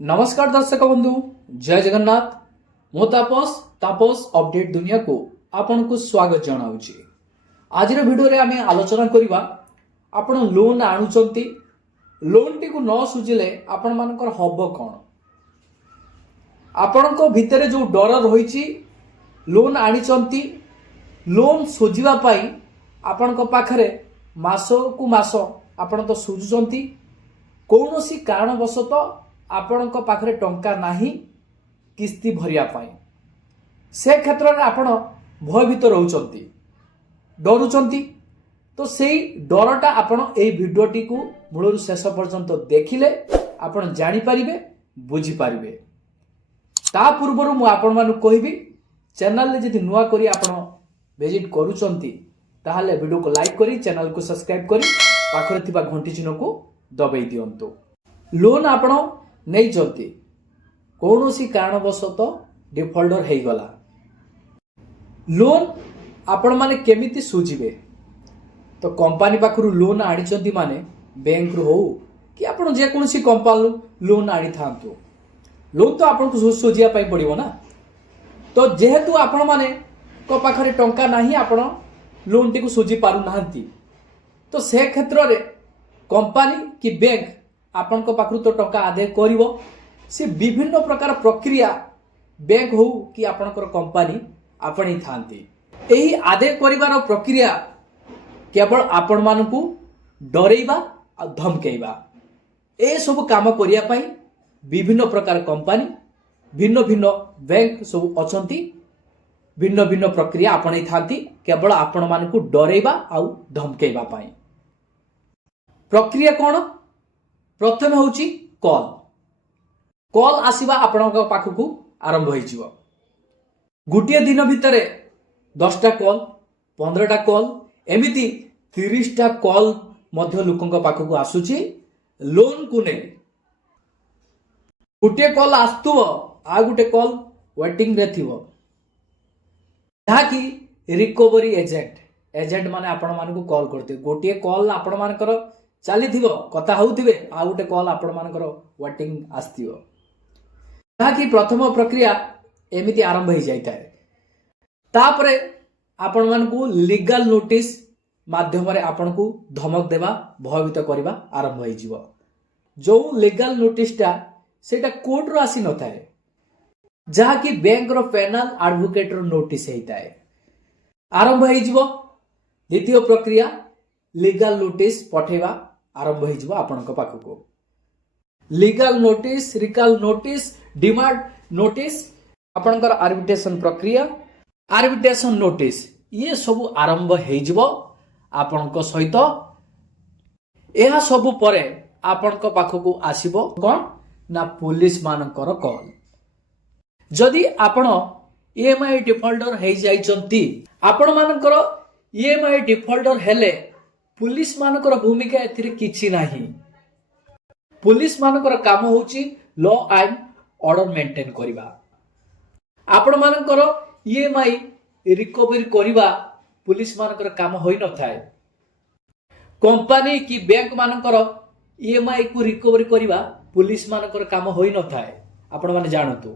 नमस्कार दर्शक बंधु, जय जगन्नाथ। मो तापस अपडेट दुनिया को आपन को स्वागत जनाउछि। आज भिडियो रे आमे आलोचना करिबा आपण लोन आणुचंती, लोन टी को न सुझिले आपण मानकर हबो कोन। आपण को भितरे जो डर रहिछि, लोन आनिचंती, लोन सुझिबा पई आपण को पाखरे मासो को मासो आपण तो सुझुचंती, कौनसी कारणवशत आपण पाखरे टंका नाही किस्ती भरिया पाई, से क्षेत्र में आपण भयभीत रहउचंती, डरुचंती। तो सेही डरटा आपण एई भिडियोटी को मूलरु शेष पर्यंत देखिले आपण जानि पारिबे, बुझी पारिबे। ता पूर्वरु मु आपण मानु कहिबी, चैनल ले जदि नुवा करी आपण विजिट करूचंती ताहाले वीडियो को लाइक करी, चैनल को सब्सक्राइब करी, पाखरे थिबा घंटी चिन्ह को दबाई दियंतु। लोन आपण नहीं चलती, कौनसी कारणवशत डिफॉल्टर हो गला, लोन आपण माने केमिति सुझिबे। तो कंपनी पाखरु लोन आनिचंती माने बैंक रु हो कि आपण जे कोनसी कंपनी लोन आनी थांतु, लोन तो आपण को सुझिया पई पड़िबो ना। तो जेहेतु आपण माने को पाखरे टंका नाही, आपण लोन टी को सुझी पारु नाहंती, तो से क्षेत्र रे कंपनी कि बैंक आपण को पाखरु तो टंका आदाय करिवो। से विभिन्न प्रकार प्रक्रिया बैंक हो कि आपणकर कंपनी आपणी थांती। एही आदाय करिवार प्रक्रिया केवल आपण मानकु डरेइबा आ धमकेइबा, ए सब काम करिया पई विभिन्न प्रकार कंपनी, भिन्न भिन्न बैंक सब अछंती, भिन्न भिन्न प्रक्रिया आपणी थांती, केवल आपण मानकु डरेइबा आ धमकेइबा पई। प्रक्रिया कोन? प्रथम होची कॉल। कॉल आसीबा आपणक पाखकु आरंभ होई जिवो। गुटिए दिन भितरे 10टा कॉल, 15टा कॉल, एमिति 30टा कॉल मध्य लोकंक पाखकु आसुची लोन को ने। गुटिए कॉल आस्तुवो, आ गुटे कॉल वेटिंग रे थिवो, ताकि रिकवरी एजेंट माने आपण मानकु कॉल करते। गुटिए कॉल आपण मानकर चाली थिवो, कथा होउथिबे, आ गुटे कॉल आपण मानकर वेटिंग आस्तिवो, ताकि प्रथम प्रक्रिया एमिति आरंभ हो जाइताय। तापरे आपण मानकु लीगल नोटिस माध्यम रे आपण को धमक देबा, भयभीत करबा आरंभ हो जिवो। जो लीगल नोटिसटा सेटा कोर्ट रो आसी न थाए, जहा कि बैंक रो पेनल एडवोकेट रो नोटिस हेताए, आरंभ हो जिवो। द्वितीय प्रक्रिया लीगल नोटिस पठेबा आरंभ हो जिवो आपनक पाखको। लीगल नोटिस, रिकल नोटिस, डिमांड नोटिस, आपनकर आर्बिट्रेशन प्रक्रिया, आर्बिट्रेशन नोटिस, ये सब आरंभ हो जिवो आपनक सहित। एहा सब परे आपनक पाखको आसीबो कोन ना पुलिस मानकर कॉल। जदि आपण ईएमआई डिफॉल्टर हो जाइचंती, आपण मानकर ईएमआई डिफॉल्टर हेले पुलिस मानकर भूमिका एथिरे किछि नाही। पुलिस मानकर काम होची लॉ एंड ऑर्डर मेंटेन करिबा। आपण मानकर ईएमआई रिकवरी करिबा पुलिस मानकर काम होई न थाए। कंपनी कि बैंक मानकर ईएमआई को रिकवरी करिबा पुलिस मानकर काम होई न थाए। आपण माने जानतु,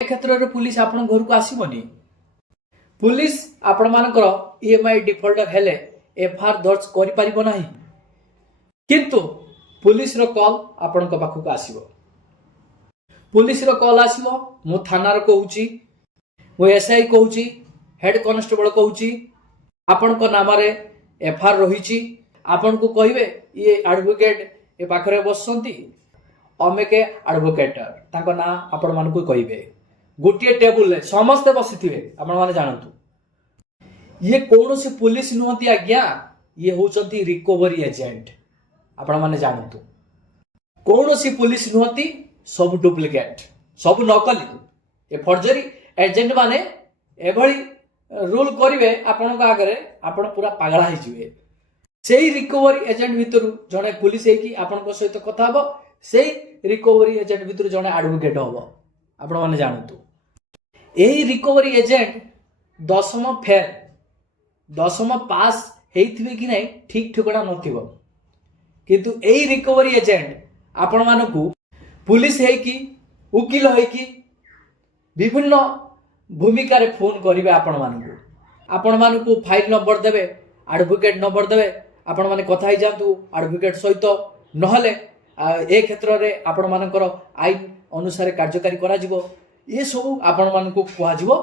ए क्षेत्र रे पुलिस आपण घर को आसीबनी। पुलिस आपण मानकर ईएमआई डिफॉल्टर हेले एफआईआर दर्ज करि परिबो नाही, किंतु पुलिस रो कॉल आपण को पाखु आसीबो। पुलिस रो कॉल आसीबो, मु थाना रो कहूची, मु एसआई कहूची, हेड कांस्टेबल कहूची, आपण को नाम रे एफआईआर रहिची। आपण को कहिबे ये एडवोकेट ए पाखरे बससंती, अमेके एडवोकेटर, ताको ना आपण मान को कहिबे। गोटिए टेबल ले समस्त बसिथिबे, आपण माने जानतु। ये कौनसी पुलिस नुहति आज्ञा, ये होचंती रिकवरी एजेंट, आपण माने जानतु। कौनसी पुलिस नुहति, सब डुप्लिकेट, सब नकली। ए फर्जरी एजेंट माने एभली रूल करिवे आपण का आगरे, आपण पूरा पागला हो जिवे। सेही रिकवरी एजेंट भितरु जणे पुलिस हेकी आपण को सहित कथा हबो, सेही रिकवरी एजेंट भितरु जणे एडवोकेट हबो, आपण माने जानतु। एही रिकवरी एजेंट 10म फेल, 10म पास हेइथिबे कि नै ठीक ठिकଣା नथिबो, किंतु एही रिकवरी एजेंट आपण मानकु पुलिस हेकी उकिल होइकी विभिन्न भूमिका रे फोन करिवे आपण मानकु फाइल नंबर देबे एडवोकेट नंबर देबे आपण माने कथा ही जातु एडवोकेट सहित नहले ए क्षेत्र रे आपण मानकर आईन अनुसार कार्यकारी करा जिवो ये सब आपण मानकु कुआ जिवो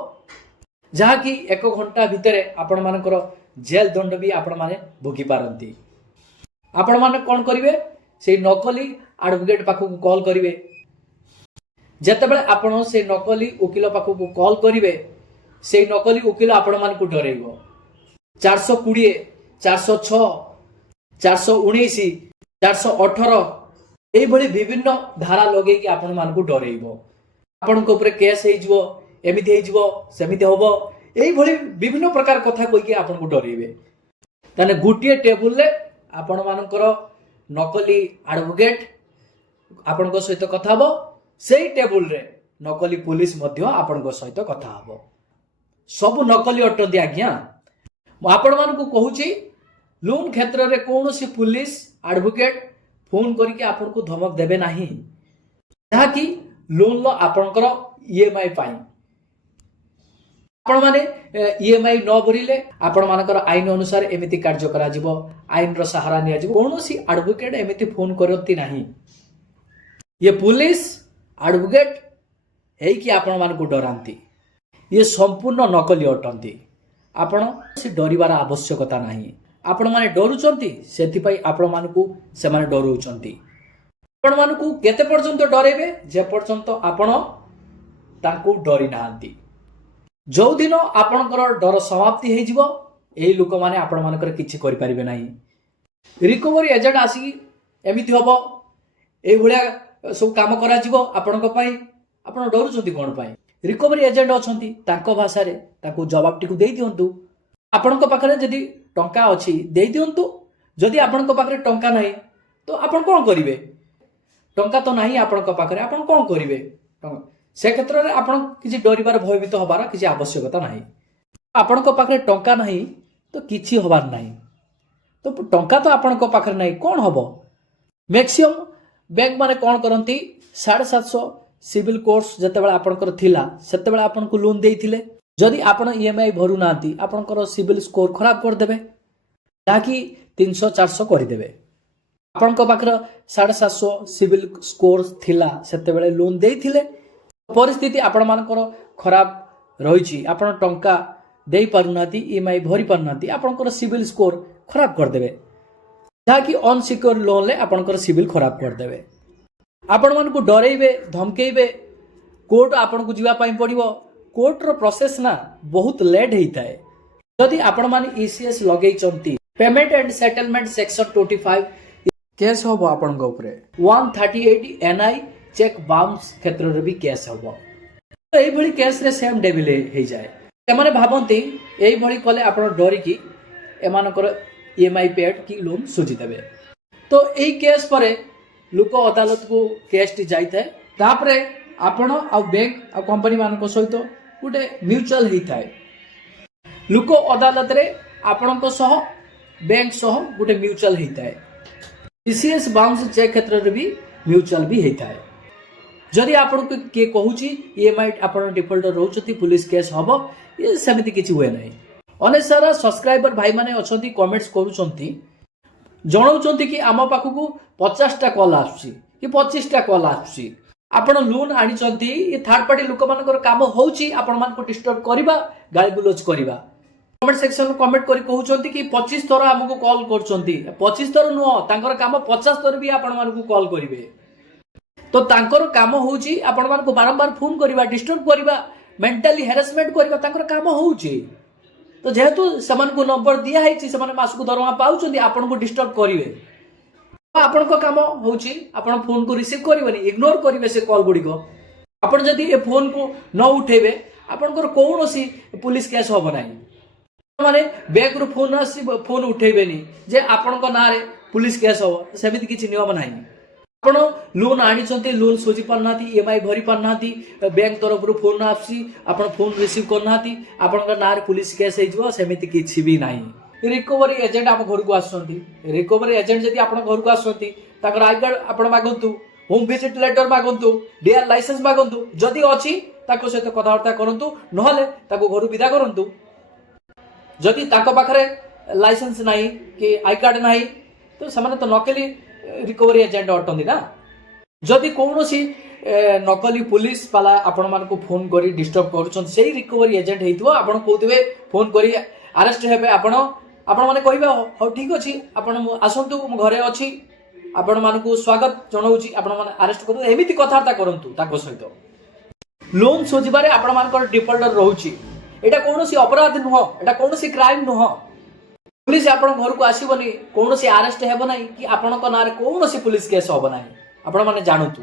जहा कि 1 घंटा भितर आपण मानकर जेल दंड भी आपण माने भोगी पारंती। आपण माने कोन करिवे से नकली एडवोकेट पाखु कॉल करिवे जेतेबेले आपण से नकली वकील पाखु कॉल करिवे से नकली वकील आपण मानकु डरेइबो 420 406 419 418 एई भली विभिन्न धारा लगे कि आपण मानकु डरेइबो आपण को ऊपर केस हे जिवो एमिति हे जिवो सेमिति होबो एई भली विभिन्न प्रकार कथा कोइ कि आपण को डरेइबे तने गुटिए टेबुल ले आपण मानकर नकली एडवोकेट आपण को सहित कथा हबो सेई टेबुल रे नकली पुलिस मध्य आपण को सहित कथा हबो सब नकली अटंदी आज्ञा आपण मानकु कहूची लोन क्षेत्र रे कोनोसी पुलिस एडवोकेट फोन करके आपण को धमक देबे नाही जहा कि लोन लो आपनकर ईएमआई पाई आपण माने ईएमआई न भरिले आपण मानकर आईन अनुसार एमिति कार्य करा जिवो आईन रो सहारा निया जिवो कोनोसी एडवोकेट एमिति फोन करती नाही ये पुलिस एडवोकेट है कि आपण मानकु डरांती ये संपूर्ण नकली अटंती आपण से डरिवार आवश्यकता नाही आपण माने डरुचंती सेति पई आपण मानकु से माने डरुचंती आपण मानकु केते पर्यंत डरेबे जे पर्यंत आपण तांकु डरि नांती जो दिन आपणकर डर समाप्ति हे जिवो एही लोक माने आपण मानकर किछि करि परिबे नाही रिकवरी एजेंट आसी एमिति होबो एही भलिया सब काम करा जिवो आपणक पई आपण डरुचंती कोन पई रिकवरी एजेंट अछंती तांको भाषा रे ताकू जवाब टिकु देई दियंतु आपणक पाखरे जदी टंका अछि देई दियंतु जदी आपणक पाखरे टंका नाही तो आपण कोन करिवे टंका तो नाही आपणक पाखरे आपण कोन करिवे से क्षेत्र रे आपण किछि डरिबार भयभीत होबार किछि आवश्यकता नाही आपणक पाखरे टंका नाही तो किछि होबार नाही तो टंका तो आपणक पाखरे नाही कोन होबो मैक्सिमम बैंक माने कोन करंती 750 सिविल कोर्स जतेबेला आपनकर थिला सेतेबेला आपनको लोन देइथिले जदि आपण ईएमआई भरु नांती आपनकर सिविल स्कोर खराब कर देबे ताकि 300 400 करि देबे आपनको पाखर 750 सिविल स्कोर थिला सेतेबेले लोन देइथिले परिस्थिति आपण मानकर खराब रहिछि आपण टंका देई पारुनाती ईएमआई भरि पारुनाती आपनकर सिविल स्कोर खराब कर देबे ताकि अनसिक्योर लोन ले आपनकर सिविल खराब कर देबे आपण मानकु डरेइबे धमकेइबे कोर्ट आपण को जीवा पई पड़िबो कोर्ट रो प्रोसेस ना बहुत लेट हेइताए जदि आपण माने ईसीएस लगेई चंती payment and settlement section 25 case होबो आपण को ऊपर 138 एनआई चेक बाउंस क्षेत्र रे भी केस होबो तो एई भली केस रे सेम डेबिल हे जाय एमाने भाबंती एई भली कले आपण डरी की एमानकर ईएमआई पेड की लोन सुझी देबे तो एई केस परे लोक अदालत को केस टी जाई थाए तापरे आपण आ बैंक आ कंपनी मान को सहित गुटे म्यूचुअल हेई थाए लोक अदालत रे आपण को सह बैंक सह गुटे म्यूचुअल हेई थाए ईसीएस बाउंस चेक क्षेत्र रे भी म्यूचुअल भी हेई थाए जदि आपण को के कहूची ईएमआई आपण डिफॉल्ट रहउचती पुलिस केस हबो ये समिति किछि होय नै अनेक सारा सब्सक्राइबर भाई माने अछंती कमेंट्स करूचंती जणाउचंती कि आम पाखकू 50टा कॉल आछी कि 25टा कॉल आछी आपण लोन आनिचंती ये थर्ड पार्टी लोक मानकर काम होउची आपण मान को डिस्टर्ब करबा गाली गुलोज करबा कमेंट सेक्शन में कमेंट करी कहउचंती कि 25 थर हमको कॉल करचंती 25 थर नो तांकर काम 50 थर भी आपण मान को कॉल करिवे तो तांकर काम होउची आपण मान को बारंबार फोन करबा डिस्टर्ब करबा मेंटली हैरेसमेंट करबा तांकर काम होउची तो जेहेतु समान को नंबर दिया है समान मास को दरमा पाउचंदी आपण को डिस्टर्ब करिवे आपण को काम होउची आपण फोन को रिसीव करबनी इग्नोर करिवे से कॉल गुडी को आपण जदी ए फोन को न उठेबे आपण को कोनोसी पुलिस केस होबो नाही माने बैंक रो फोन उठेबेनी जे आपण को नारे पुलिस केस होबो सेमिति किछि नियम नाही आपण लोन आनिचंती लोन सोजी पारनाती ईएमआई भरी पारनाती बैंक तरफ रु फोन आसी आपण फोन रिसीव करनाती आपण नारे पुलिस केस हे जबो सेमिति किछि भी नाही रिकवरी एजेंट आप घर को आसंती रिकवरी एजेंट जदी आपण घर को आसंती ताकर आई कार्ड आपण मागंतु होम विजिट लेटर मागंतु डीआर लाइसेंस मागंतु जदि अछि ताको सहित कथबार्ता करंतु नहले ताको घर विदा करंतु जदि ताको पाखरे लाइसेंस नाही कि आई कार्ड नाही तो समान तो नकली रिकवरी एजेंट अटंदी ना जदि कौनसी नकली पुलिस वाला आपण मान को फोन करी डिस्टर्ब करूछन सेही रिकवरी एजेंट हेइतबो आपण कहउतबे फोन करी अरेस्ट हेबे आपण माने कहबे हो ठीक अछि आपण आसंतु म घरे अछि आपण मान को स्वागत जनाउछि आपण माने अरेस्ट करू एमिति कथार्ता करंतु ताको सहित लोन सोजिबारे आपण मान को डिफॉल्टर रहउछि एटा कौनसी अपराध नुह एटा कौनसी क्राइम नुह पुलिस आपण घर को आसीबनी कौनसी अरेस्ट हेबो नाही कि आपण को नारे कौनसी पुलिस केस होबो नाही आपण माने जानतु